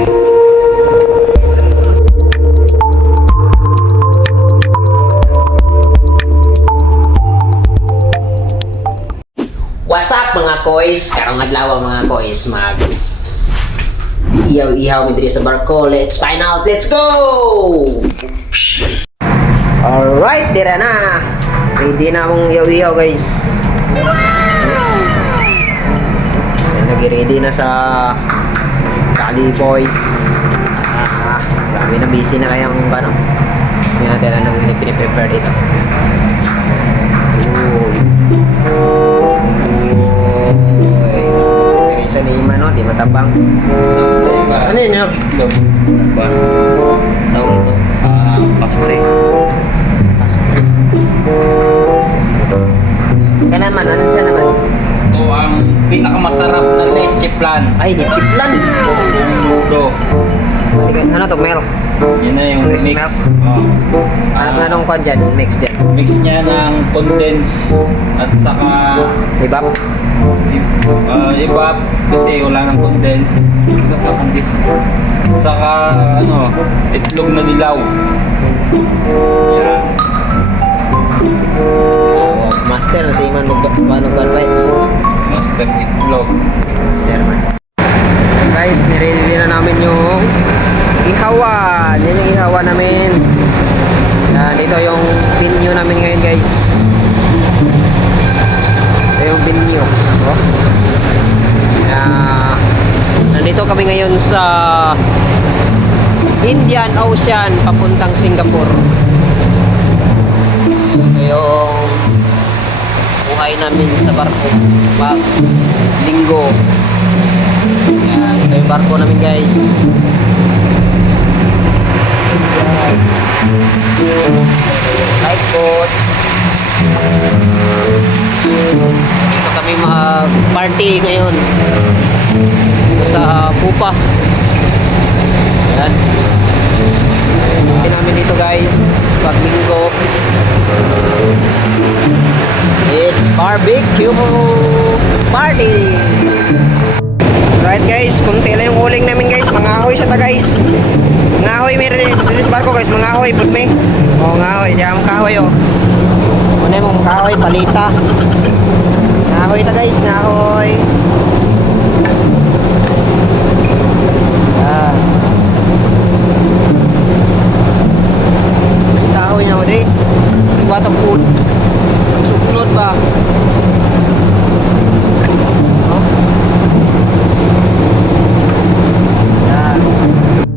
What's up mga koys? Karong adlaw mga koys, mag ihaw-ihaw mi diri sa barko. Let's find out. Let's go! Alright, dira na. Ready na mong ihaw-ihaw guys. Nag-ready na sa Kali Boys. Dami na busy na kayang ano. Hindi natin anong piniprepare dito. Sa ni Iman, no? Di matabang. Ano yun, Yor? Tawag ito, pastry. Pastry. Kaya naman, ano siya naman? Ito ang pinakamasarap na leche plan. Ay, leche plan. Ludo. Ano to, milk? Yan na yung Fresh mix. milk? Oh. Anong kwan dyan? Mix dyan? Mix niya ng condense at saka Ibap? ibap kasi wala nang condense. Saka ano, itlog na dilaw. Yan. Master na si Iman mag-balbite. Master itlog. Master man. Guys, niready na namin yung ihawan. Yan yung ihawan namin. Yan, dito yung venue namin ngayon guys. Ito yung venue. Oh. Nandito kami ngayon sa Indian Ocean papuntang Singapore. Ito yung buhay namin sa barko pag linggo. Yan, ito yung barko namin guys. Lifeboat. Dito kami mag-party ngayon. Dito sa Pupa. Yan. Party namin dito guys pag linggo. It's barbecue party. Alright guys, kunti lang yung huling namin guys. Mangahoy siya ta guys. Mangahoy meron din sa barko guys. Mangahoy, put me. Oh, ngahoy. Diyan ang kahoy oh. Muna yung kahoy, palita. Ngahoy ta guys, ngahoy. Ah. Kahoy na mo dre. Iwatang pool. Sukunod ba?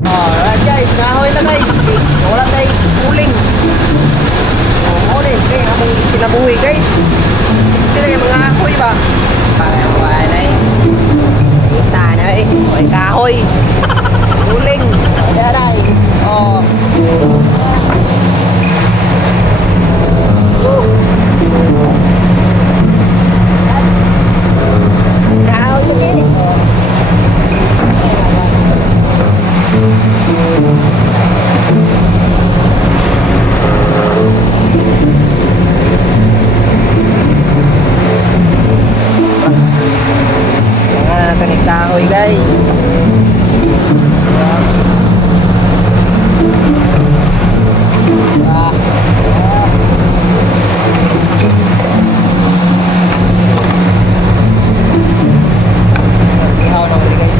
Alright guys, nahoy na guys. Wala tayo uling. Uling, kaya among kinabuhi guys. Sila yung mga ahoy ba? Wala na eh. Kita na eh. May kahoy. Uling. Wala na eh. Oh. Kahoy na guys. Kahoy guys. Ihaw na ulit guys.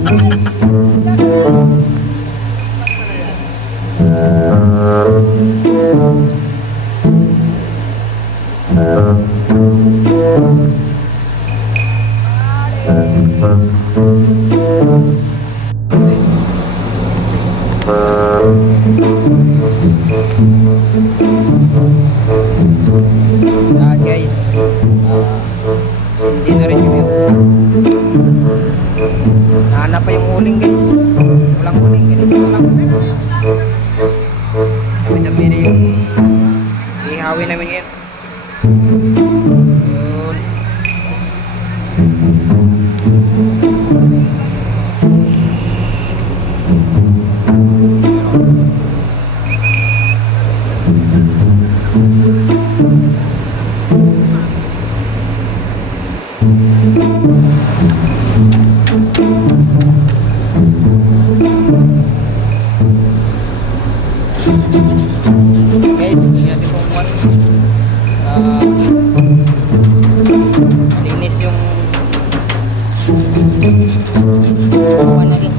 Yan guys, hindi na rin yung nahanap pa yung huling guys. Walang huling, ganito lang. Dami-dami na yung ihawin namin ngayon. Yun. Guys, hindi natin kung linis yung kuwan natin.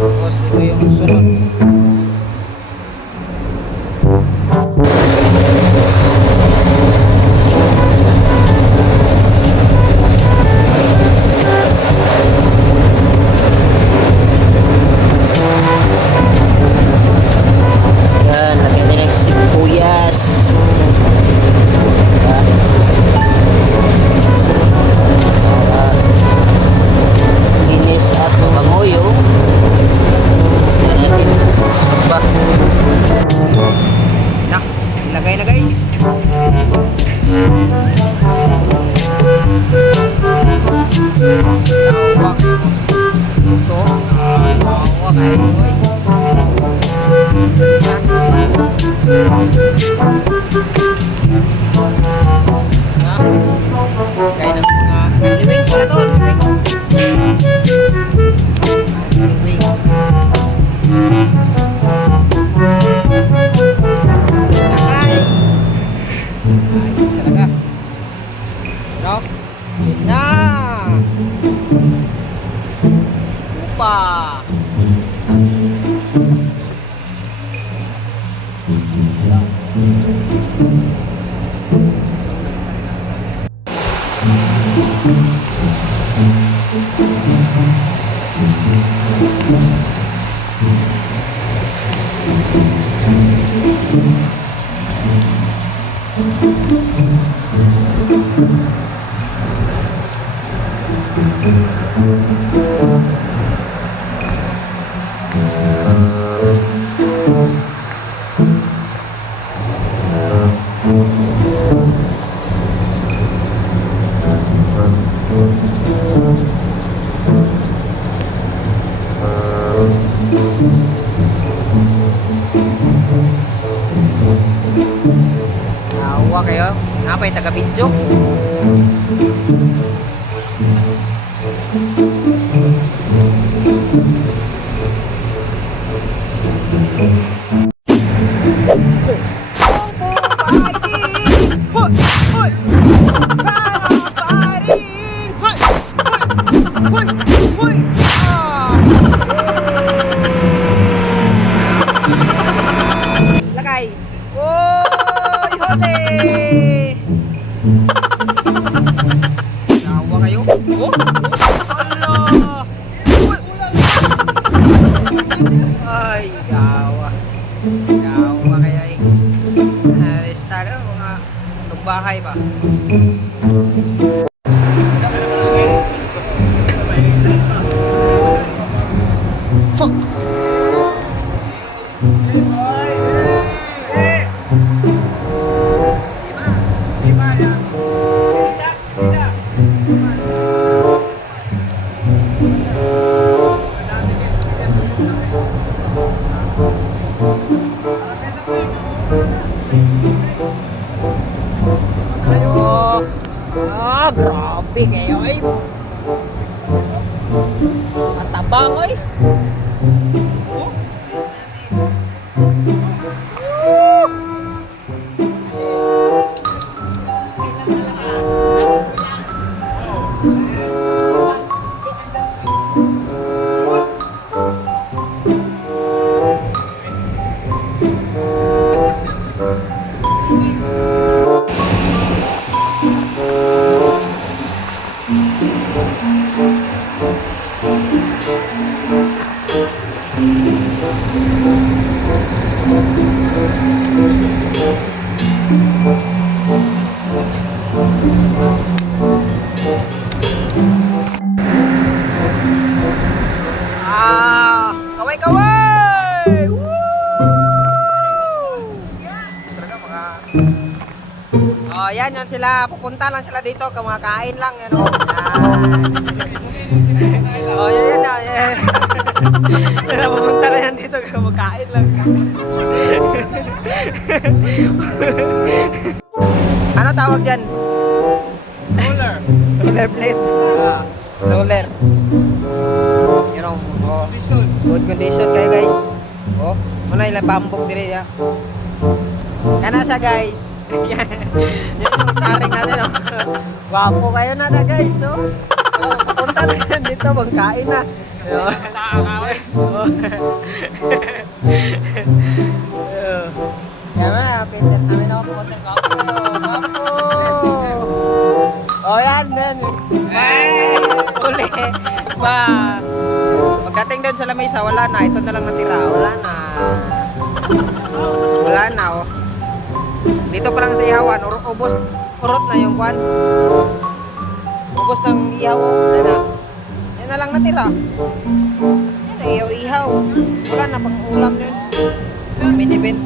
Tapos ito yung sunod. Yan, lagyan din ng sibuyas. Linis at mabangoyo. Yan natin. Sumba. Na, ilagay na guys. Lawak. Ito. Lawak ay. Na, kaya ng mga living pala to, living. Living. Nakay. Ayos talaga. No? Yun na. Upa. Nawa kayo, napay taga-video. Lagay. Oy, hote! Nawa kayo? Oh? Allah! Ay, gawa. Gawa kaya eh. Start mga bahay ba? Fuck! Ayo. Grabe kayo ay. Matabang oy. Kaway-kaway! Woo! Talaga mga... Oh, yan sila. Pupunta lang sila dito. Kumakain lang. Yan, oh. Yan. Oh, yan. Sila pupunta lang yan dito. Kumakain lang. Ano tawag dyan? Roller. Roller plate. Roller. You know, oh, good condition kayo guys. Oh, muna ilang pambog diri ya. Kana siya guys. Yan yung saring natin oh. Wapo kayo na guys oh. Oh, papunta na yan dito, magkain na. Kaya na, pinter namin ako pumunta ng kapo. Oh, yan. Uli. Ba, pagdating doon sa lamesa, wala na. Ito na lang natira. Wala na, oh. Dito pa lang sa ihawan, ubos. Urot na yung kwan. Ubos ng ihaw, oh. Yan na lang natira. Yan na, ihaw. Wala na, pang ulam na yun. Minibin.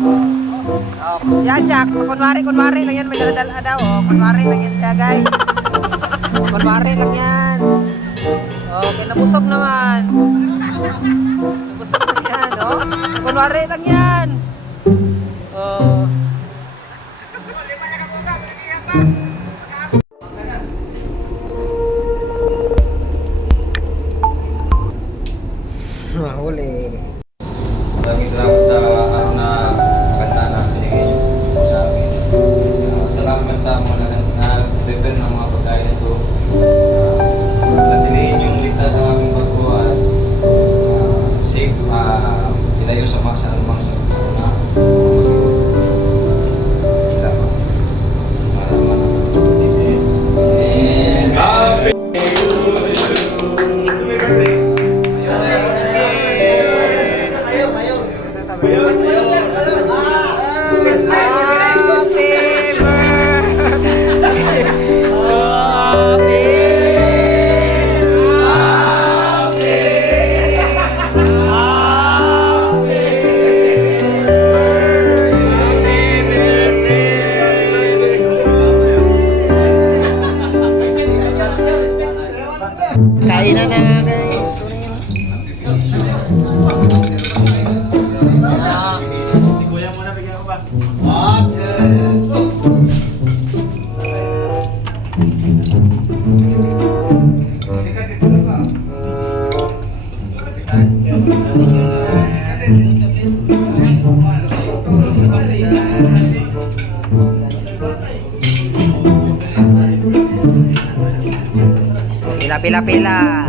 Oh, yan siya. Kunwari lang yan. May daladala daw, oh. Kunwari lang yan siya, guys. Kunwari lang yan. Okay, nabusog naman. Nabusog lang yan, oh. Kunwari lang yan. Oh. Mahuli. Maraming salamat sa araw na maganda na binigay niyo sa amin. Salamat sa mga nag-return ng mga pagkain ito. Natiliin yung ligtas ang aming barko at safe, ilayo sa mga sanumang sa una. Salamat. Maraming Happy Kainan na guys. Tuloy mo. Si Kuya muna, bigyan ko ba?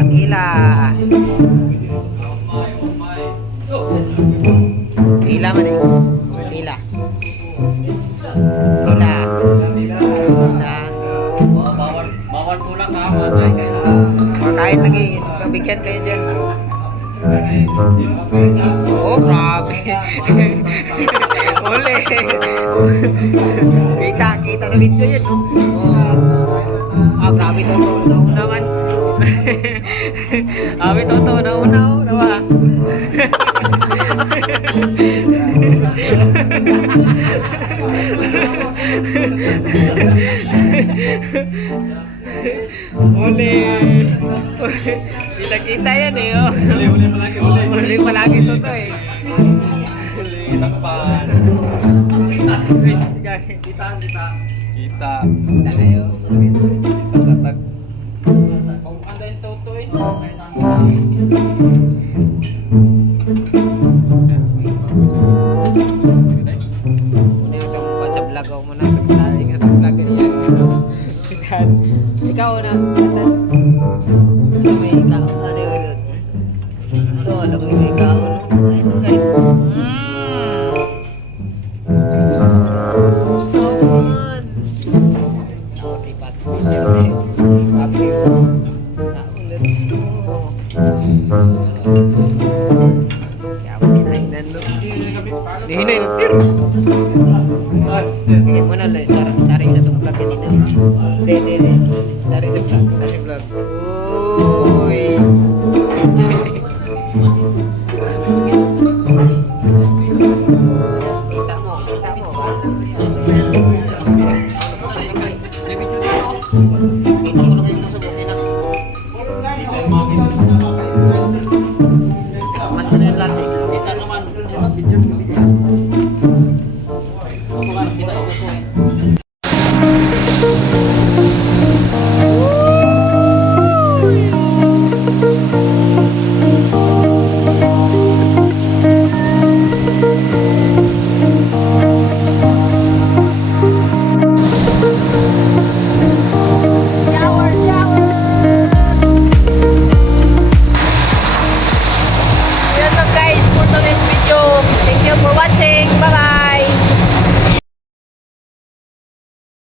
Pila. Pila man eh. Pila. Bawal tulak ha. Makain lagi. Bigyan kayo dyan. Oh, grabe. Uli. Kita sa video yan, no? Oh. Grabe to. Nauna man. Grabe to. Nauna, oh. Nawa. Uli. Kita-kita yan eh. Oh. Uli palagi, uli. Uli palagi ito to eh. Takpan. Kita. Kita. Kita kayo. Kita tatag. Kung anda yung toto eh. Muna yung tumupad sa vlog ako muna. Pag-starring at vlog niya. Sitan. Ikaw na. Ano may ikaw? Ano yun? Ito, alam mo may ikaw. Ay, ito guys. Susawan. Okay, pati. Siyempre. Papi. Naulit mo. Kaya mo kinainan no. Nihinay no. Bigyan mo na lang. Saring na itong vlog kanina. Hindi. Saring sa vlog. Saring vlog. Uy. Kita mo ba? Kita ko lang yung nasubukin na.